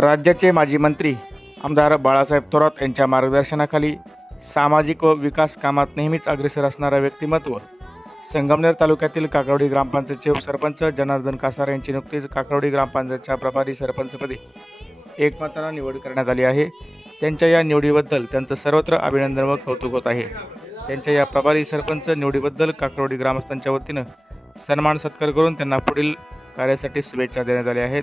राज्याचे माजी मंत्री आमदार बाळासाहेब थोरात यांच्या मार्गदर्शनाखाली सामाजिक व विकास कामात नेहमीच अग्रेसर असणारे व्यक्तिमत्व संगमनेर तालुक्यातील काकवडी ग्रामपंचायतचे उपसरपंच जनार्दन कासार यांची नुकतीच काकवडी ग्रामपंचायतच्या प्रभारी सरपंचपदी एकमताने निवड करण्यात आली आहे। त्यांच्या या निवडीबद्दल त्यांचं सर्वत्र अभिनंदन व कौतुक होत आहे। त्यांच्या या प्रभारी सरपंच निवडीबद्दल काकवडी ग्रामस्थांच्या वतीनं सन्मान सत्कार करून त्यांना पुढील कार्यासाठी शुभेच्छा देण्यात आल्या आहेत।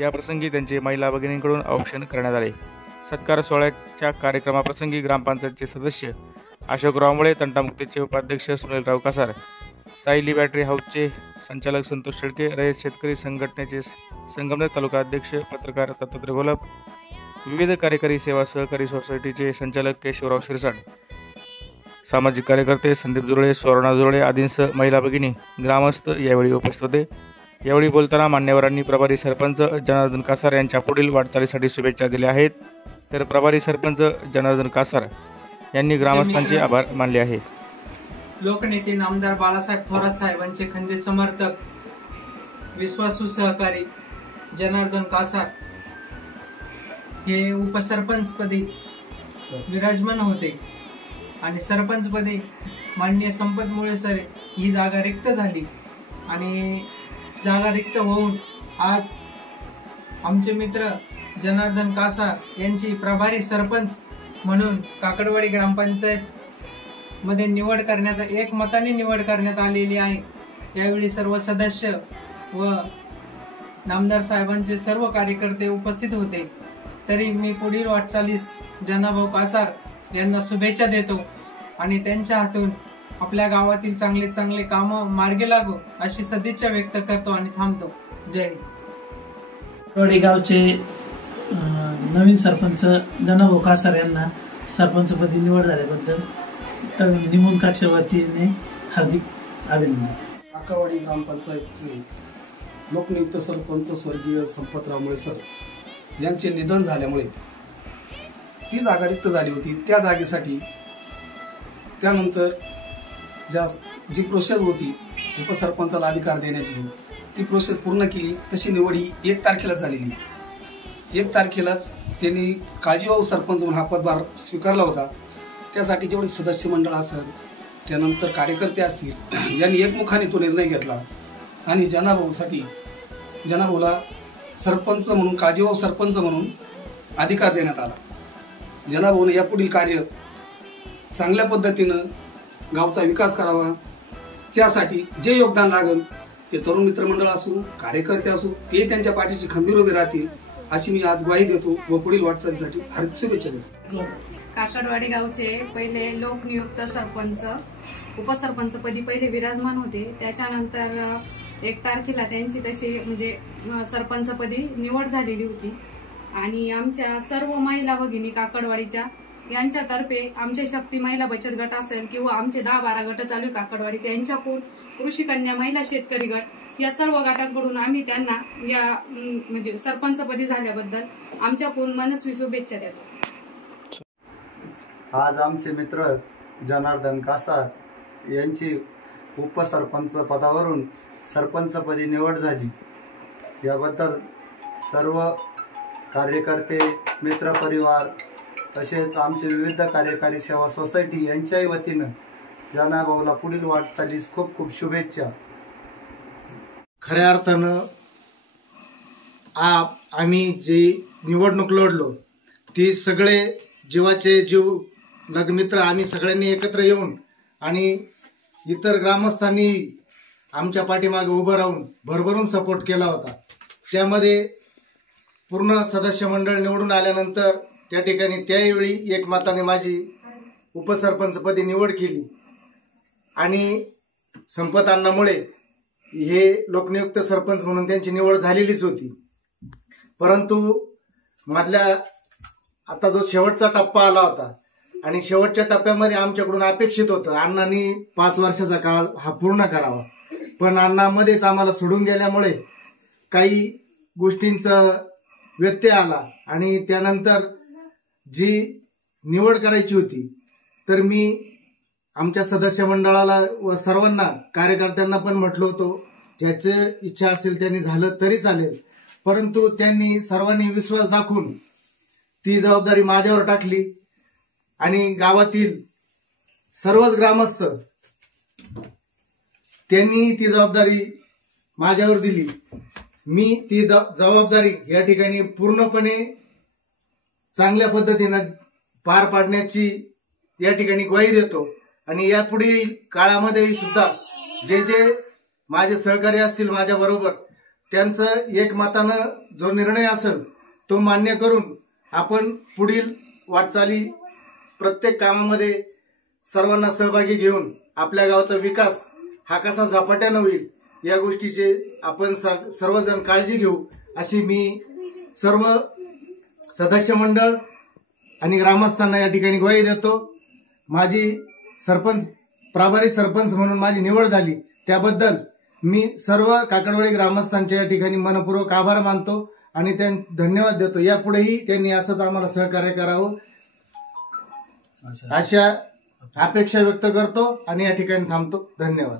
या प्रसंगी त्यांचे महिला भगिनींकडून औक्षण करण्यात आले। सत्कार सोहळ्याच्या कार्यक्रमाप्रसंगी ग्रामपंचायतचे सदस्य अशोकराव मुळे, तंटामुक्तीचे उपाध्यक्ष सुनीलराव कासार, सायली बॅटरी हाऊसचे संचालक संतोष शेळके, रयत शेतकरी संघटनेचे संगमनेर तालुका अध्यक्ष पत्रकार दत्तात्रय घोलप, विविध कार्यकारी सेवा सहकारी सोसायटीचे संचालक केशवराव शिरसाट, सामाजिक कार्यकर्ते संदीप जुरळे, सुवर्णा जुरळे आदींसह महिला भगिनी ग्रामस्थ यावेळी उपस्थित होते। यावेळी बोलताना मान्यवरांनी प्रभारी सरपंच जनार्दन कासार यांच्या पुढील वाटचालीसाठी शुभेच्छा दिल्या आहेत। तर प्रभारी सरपंच जनार्दन कासार यांनी ग्रामस्थांचे आभार मानले आहे। लोकनेते आमदार बाळासाहेब थोरात साहेबांचे खंदे समर्थक विश्वासू सहकारी जनार्दन कासार हे उपसरपंचपदी विराजमान होते आणि सरपंचपदी माननीय संपत मुळे सर ही जागा रिक्त झाली आणि जागा रिक्त होऊन आज आमचे मित्र जनार्दन कासार यांची प्रभारी सरपंच म्हणून काकडवाडी ग्रामपंचायत मध्ये निवड करण्यात एकमताने निवड करण्यात आलेली आहे। यावेळी सर्व सदस्य व नामदार साहेबांचे सर्व कार्यकर्ते उपस्थित होते। तरी मी पुढील वाटचालीस जनाभाऊ कासार यांना शुभेच्छा देतो आणि त्यांच्या हातून आपल्या गावातील चांगले चांगले काम मार्गी लागो अशी सदिच्छा व्यक्त करतो आणि थांबतो। जय हिंद। काकवडी गावचे नवीन सरपंच जनाभाऊ कासार यांना सरपंचपदी निवड झाल्याबद्दल निमंत्रणाच्या वतीने हार्दिक अभिनंदन। काकवडी ग्रामपंचायतचे लोकनियुक्त सरपंच स्वर्गीय संपतराव मुळे सर यांचे निधन झाल्यामुळे ती जागा रिक्त झाली होती। त्या जागेसाठी त्यानंतर जी प्रोसेस होती उपसरपंचाला अधिकार देण्याची ती प्रोसेस पूर्ण केली। तशी निवड ही 1 तारखेला झालेली। 1 तारखेलाच त्यांनी काळजीवाहू सरपंच म्हणून हा पदभार स्वीकारला होता। त्यासाठी जेवढे सदस्य मंडळ असेल त्यानंतर कार्यकर्ते असतील यांनी एकमुखाने तो निर्णय घेतला आणि जनाभाऊला सरपंच म्हणून काळजीवाहू सरपंच म्हणून अधिकार देण्यात आला। जनाभाऊने यापुढील कार्य चांगल्या पद्धतीनं गावचा विकास करावा, त्यासाठी जे योगदान लागेल ते तरुण मित्रमंडळ असू कार्यकर्ते असू ते त्यांच्या पाठीशी खंबीर उभे राहतील अशी मी आज ग्वाही देतो व पुढील वाटचालीसाठी हार्दिक शुभेच्छा देतो। काकडवाडी गावचे पहिले लोकनियुक्त सरपंच उपसरपंचपदी पहिले विराजमान होते। त्याच्यानंतर 1 तारखेला त्यांची तशी म्हणजे सरपंचपदी निवड झालेली होती आणि आमच्या सर्व महिला भगिनी काकडवाडीच्या यांच्यातर्फे आमच्या शक्ती महिला बचत गट असेल किंवा आमचे 10-12 गट चालू आहे काकडवाडी त्यांच्याकडून कृषी कन्या महिला शेतकरी गट या सर्व गटांकडून आम्ही त्यांना या म्हणजे सरपंचपदी झाल्याबद्दल आमच्याकडून मनस्वी शुभेच्छा देतो। आज आमचे मित्र जनार्दन कासार यांची उपसरपंच पदावरून सरपंचपदी निवड झाली। याबद्दल सर्व कार्यकर्ते मित्रपरिवार तसेच आमचे विविध कार्यकारी सेवा सोसायटी यांच्याही वतीनं जनाभाऊला पुढील वाटचालीस खूप खूप शुभेच्छा। खऱ्या अर्थानं आम्ही जी निवडणूक लढलो ती सगळे जीवाचे जीव लगमित्र आम्ही सगळ्यांनी एकत्र येऊन आणि इतर ग्रामस्थांनी आमच्या पाठीमागे उभं राहून भरभरून सपोर्ट केला होता। त्यामध्ये पूर्ण सदस्य मंडळ निवडून आल्यानंतर त्या ठिकाणी त्यावेळी एकमताने माझी उपसरपंचपदी निवड केली आणि संपत अण्णामुळे हे लोकनियुक्त सरपंच म्हणून त्यांची निवड झालेलीच होती। परंतु मधल्या आता जो शेवटचा टप्पा आला होता आणि शेवटच्या टप्प्यामध्ये आमच्याकडून अपेक्षित होतं अण्णांनी 5 वर्षाचा काळ हा पूर्ण करावा, पण अण्णामध्येच आम्हाला सोडून गेल्यामुळे काही गोष्टींचा व्यत्यय आला आणि त्यानंतर जी निवड करायची होती तर मी आमच्या सदस्य मंडळाला व सर्वांना कार्यकर्त्यांना पण म्हटलो होतो ज्याची इच्छा असेल त्यांनी झालं तरी चालेल, परंतु त्यांनी सर्वांनी विश्वास दाखवून ती जबाबदारी माझ्यावर टाकली आणि गावातील सर्वच ग्रामस्थ त्यांनी ती जबाबदारी माझ्यावर दिली. मी ती जबाबदारी या ठिकाणी पूर्णपणे चांगल्या पद्धतीनं पार पाडण्याची या ठिकाणी ग्वाही देतो आणि यापुढील काळामध्ये सुद्धा जे जे माझे सहकारी असतील माझ्या बरोबर त्यांचं एकमतानं जो निर्णय असेल तो मान्य करून आपण पुढील वाटचाली प्रत्येक कामामध्ये सर्वांना सहभागी घेऊन आपल्या गावचा विकास हा कसा झपाट्यानं होईल या गोष्टीचे आपण सर्वजण काळजी घेऊ अशी मी सर्व सदस्य मंडळ आणि ग्रामस्थांना या ठिकाणी ग्वाही देतो. माझी सरपंच प्रभारी सरपंच म्हणून माझी निवड झाली त्याबद्दल मी सर्व काकडवाडी ग्रामस्थांच्या या ठिकाणी मनपूर्वक आभार मानतो आणि त्यांना धन्यवाद देतो. यापुढेही त्यांनी असंच आम्हाला सहकार्य करावं अशा अपेक्षा व्यक्त करतो आणि या ठिकाणी थांबतो. धन्यवाद.